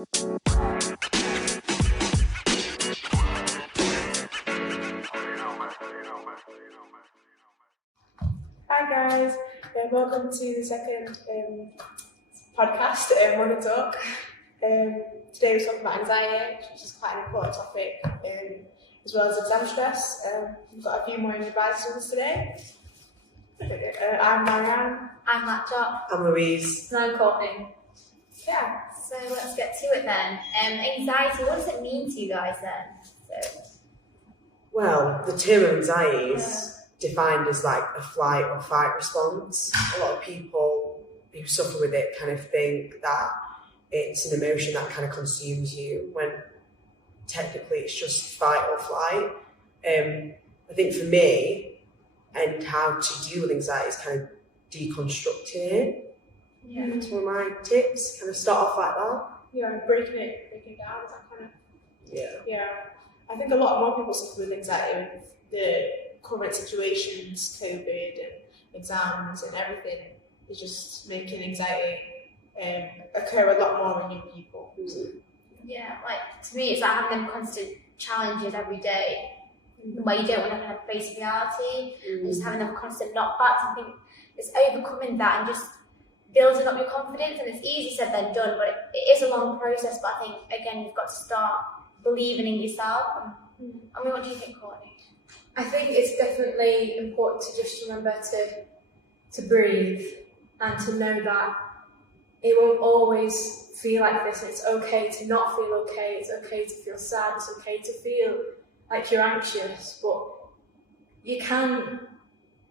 Hi guys, welcome to the second podcast, Money Talk. Today we're talking about anxiety, which is quite an important topic, as well as exam stress. We've got a few more advice with us today. I'm Marianne. I'm Laptop. I'm Louise. And I'm Courtney. Yeah. So let's get to it then. Anxiety, what does it mean to you guys then? Well, the term anxiety is defined as like a flight or fight response. A lot of people who suffer with it kind of think that it's an emotion that kind of consumes you, when technically it's just fight or flight. I think for me, and how to deal with anxiety is kind of deconstructing it. Yeah. It's one of my tips. Kind of start off like that. Yeah, breaking it down, is that kind of. Yeah. I think a lot more people suffer with anxiety with the current situations, COVID and exams and everything, is just making anxiety occur a lot more in young people. Yeah, like to me it's like having them constant challenges every day where you don't want to kind of face reality and just having them constant knockbacks. I think it's overcoming that and just building up your confidence, and it's easier said than done, but it is a long process. But I think again you've got to start believing in yourself. I mean, what do you think, Courtney? I think it's definitely important to just remember to breathe and to know that it won't always feel like this. It's okay to not feel okay. It's okay to feel sad. It's okay to feel like you're anxious, but you can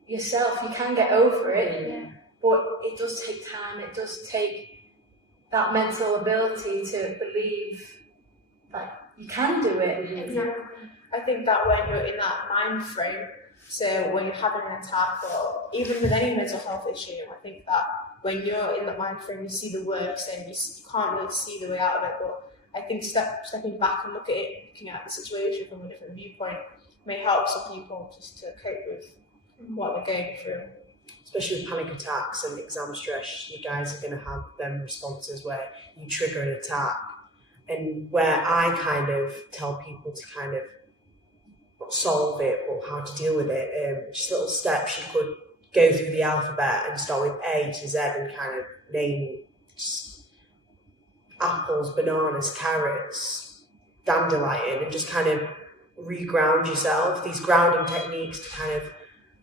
get over it. Yeah. But it does take time. It does take that mental ability to believe that you can do it. Exactly. I think that when you're in that mind frame, so when you're having an attack or even with any mental health issue, I think that when you're in that mind frame, you see the worst and you can't really see the way out of it. But I think stepping back and looking at the situation from a different viewpoint may help some people just to cope with what they're going through. Especially with panic attacks and exam stress, you guys are going to have them responses where you trigger an attack. And where I kind of tell people to kind of not solve it, but how to deal with it, just little steps. You could go through the alphabet and start with A to Z and kind of name apples, bananas, carrots, dandelion, and just kind of re-ground yourself. These grounding techniques to kind of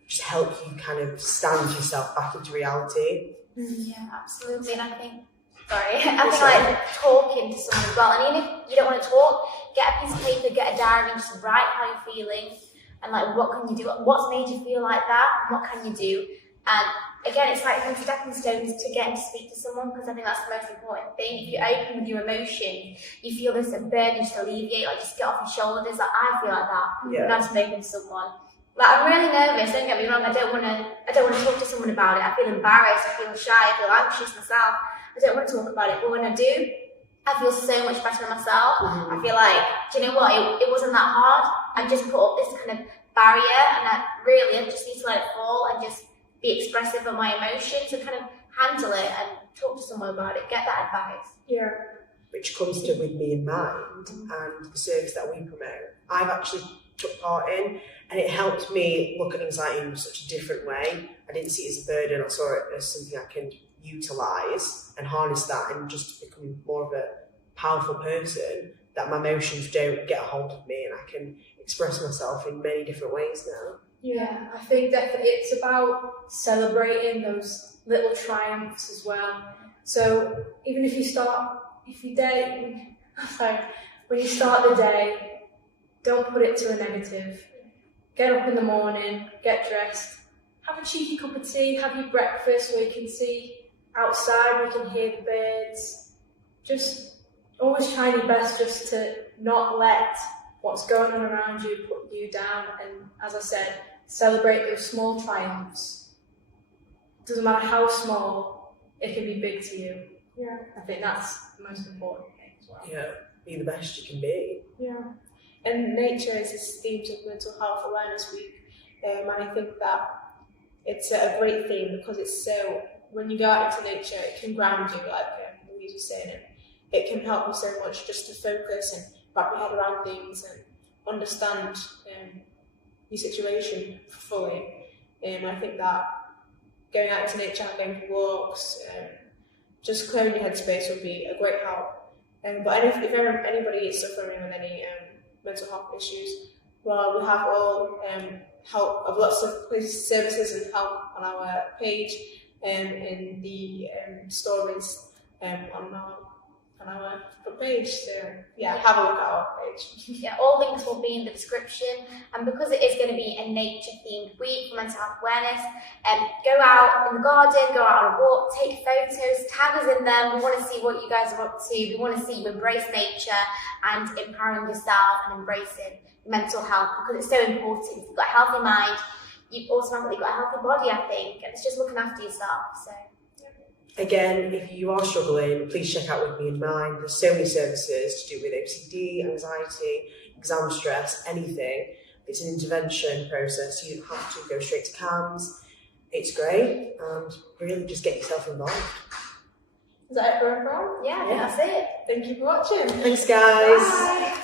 just help you kind of stand yourself back into reality. Yeah, absolutely. And I think like talking to someone as well. And even if you don't want to talk, get a piece of paper, get a diary, and just write how you're feeling and like what can you do, what's made you feel like that, and what can you do. And again, it's like some stepping stones to get to speak to someone, because I think that's the most important thing. If you're open with your emotion, you feel this burden just alleviate, like just get off your shoulders. Like I feel like that. Yeah. And I'm spoken to someone. Like I'm really nervous, don't get me wrong, I don't want to talk to someone about it. I feel embarrassed, I feel shy, I feel anxious myself. I don't want to talk about it, but when I do, I feel so much better than myself. I feel like, do you know what, it wasn't that hard. I just put up this kind of barrier, and I just need to let it fall and just be expressive of my emotions and kind of handle it and talk to someone about it, get that advice. Yeah. Which comes to With Me in Mind and the service that we promote. I've actually took part in, and it helped me look at anxiety in such a different way. I didn't see it as a burden, I saw it as something I can utilise and harness that and just become more of a powerful person, that my emotions don't get a hold of me and I can express myself in many different ways now. Yeah, I think definitely it's about celebrating those little triumphs as well. So even when you start the day, don't put it to a negative. Get up in the morning, get dressed, have a cheeky cup of tea, have your breakfast where you can see outside, where you can hear the birds. Just always try your best just to not let what's going on around you put you down, and as I said, celebrate those small triumphs. Doesn't matter how small, it can be big to you. Yeah. I think that's the most important thing as well. Yeah, be the best you can be. Yeah. And nature is this themes of Mental Health Awareness Week, and I think that it's a great thing because it's so, when you go out into nature, it can ground you, like Louise was saying, it can help you so much just to focus and wrap your head around things and understand your situation fully. I think that going out into nature, going for walks, just clearing your headspace would be a great help. But if anybody is suffering with any mental health issues, well, we have all help of lots of services and help on our page in the stories on our front page. So yeah, have a look at our page. Yeah, all links will be in the description, and because it is going to be a nature-themed week for mental health awareness, go out in the garden, go out on a walk, take photos, tag us in them. We want to see what you guys are up to. We want to see you embrace nature and empowering yourself and embracing mental health, because it's so important. If you've got a healthy mind, you've automatically got a healthy body, I think, and it's just looking after yourself. So. Again, if you are struggling, please check out With Me in Mind. There's so many services to do with OCD, anxiety, exam stress, anything. It's an intervention process. You don't have to go straight to CAMS. It's great, and really just get yourself involved. Is that it for everyone? Yeah, I think that's it. Thank you for watching. Thanks, guys. Bye.